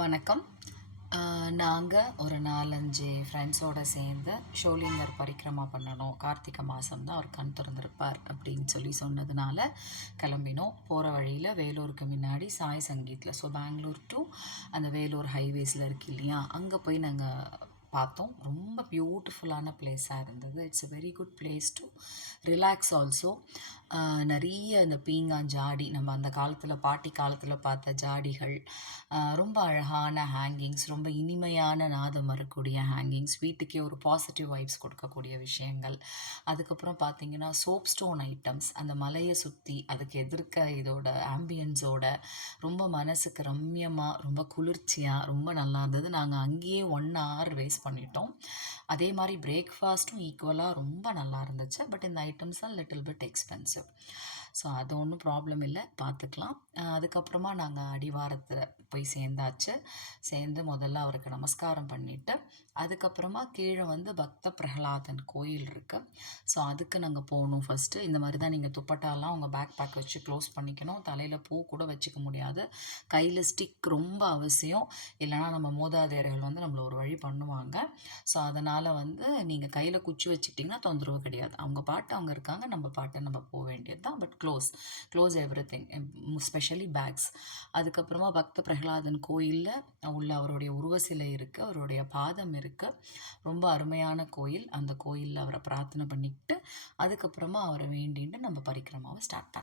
வணக்கம். நாங்கள் ஒரு 4-5 ஃப்ரெண்ட்ஸோடு சேர்ந்து ஷோலிங்கர் பரிக்ரமா பண்ணணும். கார்த்திகை மாதம் தான் அவர் கண் திறந்திருப்பார் அப்படின்னு சொன்னதுனால கிளம்பினோம். போகிற வழியில் வேலூருக்கு முன்னாடி சாய் சங்கீத்தில், ஸோ பெங்களூர் டு அந்த வேலூர் ஹைவேஸில் இருக்கு இல்லையா, அங்கே போய் நாங்கள் பார்த்தோம். ரொம்ப பியூட்டிஃபுல்லான பிளேஸாக இருந்தது. It's a very good place to relax also. நிறைய இந்த பீங்காஞ்சாடி, நம்ம அந்த காலத்தில் பாட்டி காலத்தில் பார்த்த ஜாடிகள், ரொம்ப அழகான ஹேங்கிங்ஸ், ரொம்ப இனிமையான நாதம் வரக்கூடிய ஹேங்கிங்ஸ், வீட்டுக்கே ஒரு பாசிட்டிவ் வைப்ஸ் கொடுக்கக்கூடிய விஷயங்கள். அதுக்கப்புறம் பார்த்தீங்கன்னா சோப் ஸ்டோன் ஐட்டம்ஸ், அந்த மலையை சுற்றி அதுக்கு எதிர்க்க இதோட ஆம்பியன்ஸோட ரொம்ப மனசுக்கு ரம்யமாக, ரொம்ப குளிர்ச்சியாக, ரொம்ப நல்லா இருந்தது. நாங்கள் அங்கேயே 1 hour வேஸ்ட் பண்ணிட்டோம். அதே மாதிரி பிரேக்ஃபாஸ்ட்டும் ஈக்குவலாக ரொம்ப நல்லா இருந்துச்சு. பட் இந்த ஐட்டம்ஸ் தான் லிட்டில் பிட் எக்ஸ்பென்சிவ். ஸோ அது ஒன்றும் ப்ராப்ளம் இல்லை, பார்த்துக்கலாம். அதுக்கப்புறமா நாங்கள் அடிவாரத்தில் போய் சேர்ந்தாச்சு. சேர்ந்து முதல்ல அவருக்கு நமஸ்காரம் பண்ணிவிட்டு அதுக்கப்புறமா கீழே வந்து பக்த பிரகலாதன் கோயில் இருக்குது. ஸோ அதுக்கு நாங்கள் போகணும். ஃபஸ்ட்டு இந்த மாதிரி தான் நீங்கள் துப்பட்டாலாம் உங்கள் பேக் பேக் வச்சு க்ளோஸ் பண்ணிக்கணும். தலையில் பூ கூட வச்சுக்க முடியாது. கையில் ஸ்டிக் ரொம்ப அவசியம். இல்லைனா நம்ம மூதாதையர்கள் வந்து நம்மளை ஒரு வழி பண்ணுவாங்க. ஸோ அதனால் வந்து நீங்கள் கையில் குச்சி வச்சுக்கிட்டிங்கன்னா தொந்தரவு கிடையாது. அவங்க பாட்டு அவங்க இருக்காங்க, நம்ம பாட்டை நம்ம போக வேண்டியது தான். But close everything, especially bags. அதுக்கப்புறமா பக்த பிரகலாதன் கோயிலில் உள்ள அவருடைய உருவ சிலை இருக்குது, அவருடைய பாதம் இருக்குது. ரொம்ப அருமையான கோயில். அந்த கோயிலில் அவரை பிரார்த்தனை பண்ணிக்கிட்டு அதுக்கப்புறமா அவரை வேண்டிட்டு நம்ம பரிக்கிரமாவை ஸ்டார்ட் பண்ணலாம்.